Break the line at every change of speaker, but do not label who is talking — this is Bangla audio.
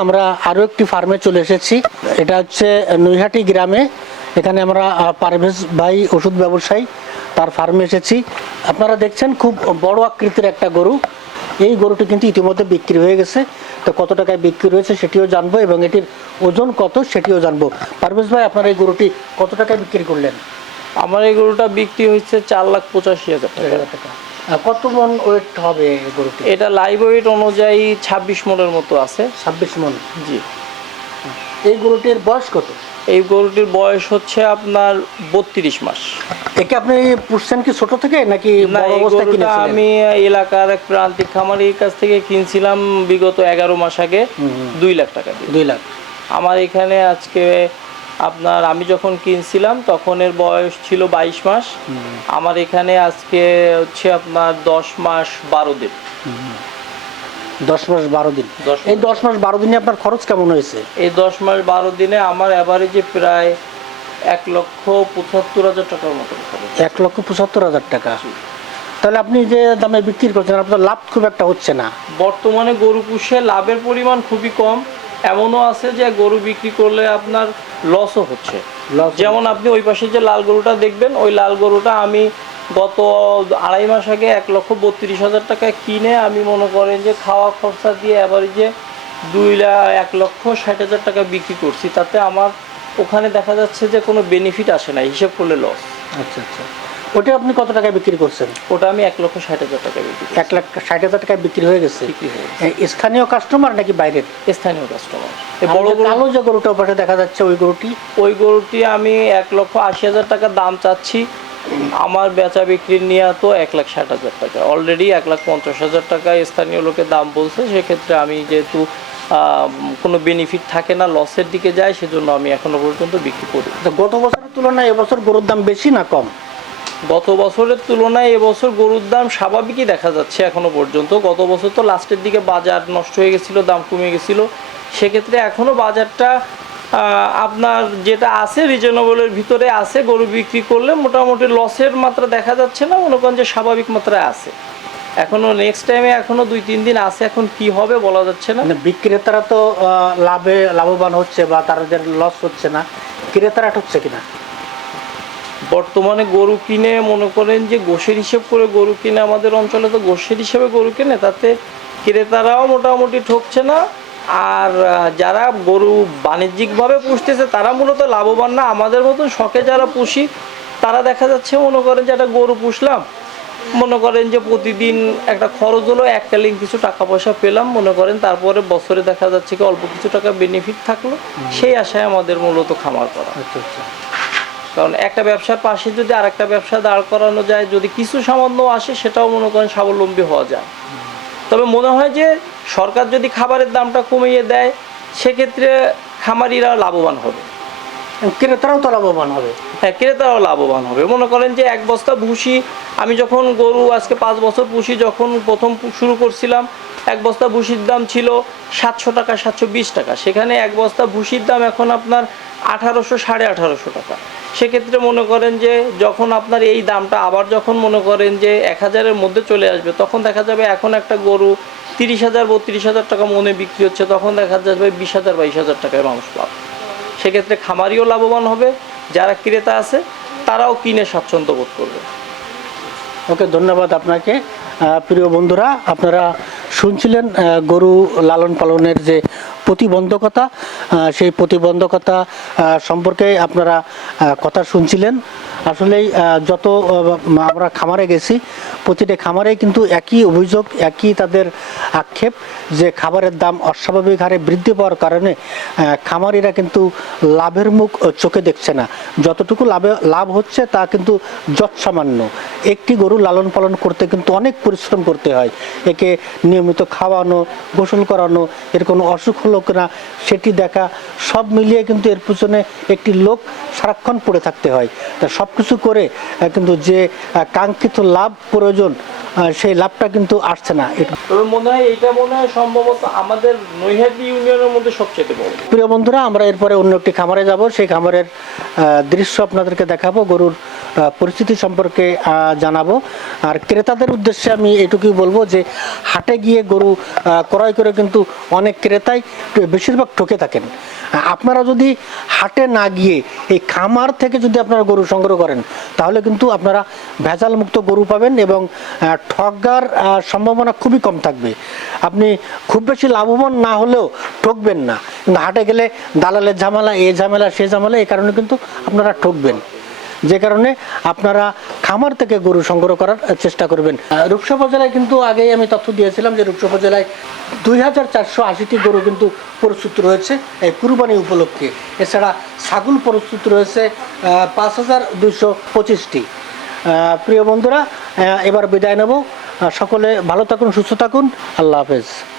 আমরা আরও একটি ফার্মে চলে এসেছি। এটা হচ্ছে নৈহাটি গ্রামে। এখানে আমরা পারভেজ ভাই ওষুধ ব্যবসায়ী তার ফার্মে এসেছি। আপনারা দেখছেন খুব বড় আকৃতির একটা গরু। এই গরুটি কিন্তু ইতিমধ্যে বিক্রি হয়ে গেছে। তো কত টাকায় বিক্রি হয়েছে সেটিও জানব এবং এটির ওজন কত সেটিও জানব। পারভেজ ভাই আপনার এই গরুটি কত টাকায় বিক্রি করলেন?
আমার এই গরুটা বিক্রি হচ্ছে চার লাখ পঁচাশি হাজার টাকা।
কত মন ওয়েট হবে গরুটি
এটা লাইভ ওয়েট অনুযায়ী ছাব্বিশ মনের মতো আছে।
ছাব্বিশ মন।
জি।
এই গরুটির বয়স কত?
এই গরুটির বয়স হচ্ছে আপনার বত্রিশ মাস।
একে আপনি পুষছেন কি ছোট থেকে নাকি
আমি এলাকার এক প্রান্তিক খামারির কাছ থেকে কিনছিলাম বিগত এগারো মাস আগে। দুই লাখ টাকা দিয়ে।
দুই লাখ।
আমার এখানে আজকে আপনার আমি যখন কিনছিলাম তখন এর বয়স ছিল বাইশ মাস। আমার এখানে আজকে হচ্ছে আপনার দশ মাস বারো দিন।
দশ মাস বারো দিন। এই দশ মাস বারো দিনে আপনার খরচ কেমন হয়েছে?
এই দশ মাস বারো দিনে আমার অ্যাভারেজে প্রায় এক লক্ষ পঁচাত্তর হাজার টাকার মতো
এক লক্ষ পঁচাত্তর হাজার টাকা। তাহলে আপনি যে দামে বিক্রি করছেন আপনার লাভ খুব একটা হচ্ছে না।
বর্তমানে গরু পুষে লাভের পরিমাণ খুবই কম। এমনও আছে যে গরু বিক্রি করলে আপনার লসও হচ্ছে। যেমন আপনি ওই পাশে যে লাল গরুটা দেখবেন ওই লাল গরুটা আমি গত আড়াই মাস আগে এক লক্ষ বত্রিশ হাজার টাকা কিনে আমি মনে করেন যে খাওয়া খরচা দিয়ে অ্যাভারেজে দুই লাখ এক লক্ষ ষাট হাজার টাকা বিক্রি করছি। তাতে আমার ওখানে দেখা যাচ্ছে যে কোনো বেনিফিট আসে না হিসেব করলে লস
আচ্ছা আচ্ছা। ওটা আপনি কত টাকায় বিক্রি করছেন?
ওটা আমি এক লক্ষ ষাট হাজার টাকা বিক্রি
এক লাখ ষাট হাজার টাকায় বিক্রি হয়ে গেছে?
বিক্রি
স্থানীয় কাস্টমার নাকি বাইরের?
স্থানীয় কাস্টমার
বড় কালো যে গরুটা ওপাশে দেখা যাচ্ছে ওই গরুটি?
ওই গরুটি আমি এক লক্ষ আশি হাজার টাকা দাম চাচ্ছি। আমার বেচা বিক্রির নিয়ে তো এক লাখ ষাট হাজার টাকা। অলরেডি এক লাখ পঞ্চাশ হাজার টাকা স্থানীয় লোকের দাম বলছে। সেক্ষেত্রে আমি যেহেতু কোনো বেনিফিট থাকে না লসের দিকে যায় সেজন্য আমি এখনও পর্যন্ত বিক্রি করি
গত বছরের তুলনায় এবছর গরুর দাম বেশি না কম?
গত বছরের তুলনায় এবছর গরুর দাম স্বাভাবিকই দেখা যাচ্ছে এখনও পর্যন্ত। গত বছর তো লাস্টের দিকে বাজার নষ্ট হয়ে গেছিল, দাম কমে গেছিল। সেক্ষেত্রে এখনও বাজারটা আপনার যেটা আছে রিজনেবলের ভিতরে আছে, গরু বিক্রি করলে মোটামুটি লসের মাত্রা দেখা যাচ্ছে না, মনে করেন যে স্বাভাবিক মাত্রায় আছে। এখনও নেক্সট টাইমে এখনও দুই, তিন দিন আছে, এখন কি হবে বলা যাচ্ছে না।
মানে বিক্রেতারা তো লাভে, লাভবান হচ্ছে বা তাদের লস হচ্ছে না। ক্রেতারা হচ্ছে কিনা?
বর্তমানে গরু কিনে মনে করেন যে গোশের হিসেব করে গরু কিনে আমাদের অঞ্চলে তো গোশের হিসেবে গরু কিনে তাতে ক্রেতারাও মোটামুটি ঠকছে না। আর যারা গরু বাণিজ্যিকভাবে পুষতেছে তারা মূলত লাভবান না। আমাদের মতন শখে যারা পুষি তারা দেখা যাচ্ছে মনে করেন যে একটা গরু পুষলাম মনে করেন যে প্রতিদিন একটা খরচ হলো এককালীন কিছু টাকা পয়সা পেলাম মনে করেন তারপরে বছরে দেখা যাচ্ছে কি অল্প কিছু টাকা বেনিফিট থাকল। সেই আশায় আমাদের মূলত খামার করা।
আচ্ছা আচ্ছা।
কারণ একটা ব্যবসার পাশে যদি আরেকটা ব্যবসা দাঁড় করানো যায় যদি কিছু সামান্য আসে সেটাও মনে করেন স্বাবলম্বী হওয়া যায়। তবে মনে হয় যে সরকার যদি খাবারের দামটা কমিয়ে দেয় সেক্ষেত্রে খামারিরা লাভবান হবে।
ক্রেতারাও তো লাভবান হবে।
হ্যাঁ ক্রেতারাও লাভবান হবে। মনে করেন যে এক বস্তা ভুসি আমি যখন গরু আজকে পাঁচ বছর পুষি যখন প্রথম শুরু করছিলাম এক বস্তা ভুসির দাম ছিল সাতশো টাকা সাতশো বিশ টাকা। সেখানে এক বস্তা ভুসির দাম এখন আপনার আঠারোশো সাড়ে আঠারোশো টাকা। সেক্ষেত্রে মনে করেন যে যখন আপনার এই দামটা আবার যখন মনে করেন যে এক হাজারের মধ্যে চলে আসবে, তখন দেখা যাবে এখন একটা গরু তিরিশ হাজার, বত্রিশ হাজার টাকা মনে বিক্রি হচ্ছে, তখন দেখা যাবে বিশ হাজার, বাইশ হাজার টাকায় মানুষ লাভ। সেক্ষেত্রে খামারিও লাভবান হবে, যারা ক্রেতা আছে, তারাও কিনে স্বাচ্ছন্দ্য বোধ করবে।
ওকে, ধন্যবাদ আপনাকে। প্রিয় বন্ধুরা, আপনারা শুনছিলেন গরু লালন পালনের যে প্রতিবন্ধকতা সেই প্রতিবন্ধকতা সম্পর্কে আপনারা কথা শুনছিলেন। আসলেই আহ, যত আমরা খামারে গেছি প্রতিটা খামারে কিন্তু একই অভিযোগ একই তাদের আক্ষেপ যে খাবারের দাম অস্বাভাবিক হারে বৃদ্ধি পাওয়ার কারণে খামারিরা কিন্তু লাভের মুখ চোখে দেখছে না। যতটুকু লাভে লাভ হচ্ছে তা কিন্তু যৎসামান্য। একটি গরু লালন পালন করতে কিন্তু অনেক পরিশ্রম করতে হয়। একে নিয়মিত খাওয়ানো গোসল করানো এর কোনো অসুখ হলো কিনা সেটি দেখা সব মিলিয়ে কিন্তু এর পিছনে একটি লোক সারাক্ষণ পড়ে থাকতে হয়। তা সব কিছু করে কিন্তু যে কাঙ্ক্ষিত লাভ প্রয়োজন সেই লাভটা কিন্তু আসছে না। এটা
তবে মনে হয় এটা মনে হয় সম্ভবত আমাদের নৈহাটি ইউনিয়নের মধ্যে সবচেয়ে বড়।
প্রিয় বন্ধুরা আমরা এরপরে অন্য একটি খামারে যাব। সেই খামারের দৃশ্য আপনাদেরকে দেখাবো গরুর পরিস্থিতি সম্পর্কে জানাব। আর ক্রেতাদের উদ্দেশ্যে আমি এটুকুই বলব যে হাটে গিয়ে গরু ক্রয় করে কিন্তু অনেক ক্রেতাই বেশিরভাগ ঠকে থাকেন। আপনারা যদি হাটে না গিয়ে এই খামার থেকে যদি আপনারা গরু সংগ্রহ করেন, তাহলে কিন্তু আপনারা ভেজাল মুক্ত গরু পাবেন এবং ঠগার সম্ভাবনা খুবই কম থাকবে। আপনি খুব বেশি লাভবান না হলেও ঠকবেন না। কিন্তু হাটে গেলে দালালের ঝামেলা, এ ঝামেলা, সে ঝামেলা এই কারণে কিন্তু আপনারা ঠকবেন। যে কারণে আপনারা খামার থেকে গরু সংগ্রহ করার চেষ্টা করবেন। রূপসা উপজেলায় কিন্তু আগেই আমি তথ্য দিয়েছিলাম যে রূপসা উপজেলায় দুই হাজার চারশো আশিটি গরু কিন্তু প্রস্তুত রয়েছে এই কুরবানি উপলক্ষে। এছাড়া ছাগল প্রস্তুত রয়েছে পাঁচ হাজার দুইশো পঁচিশটি। প্রিয় বন্ধুরা এবার বিদায় নেব। সকলে ভালো থাকুন, সুস্থ থাকুন। আল্লাহ হাফেজ।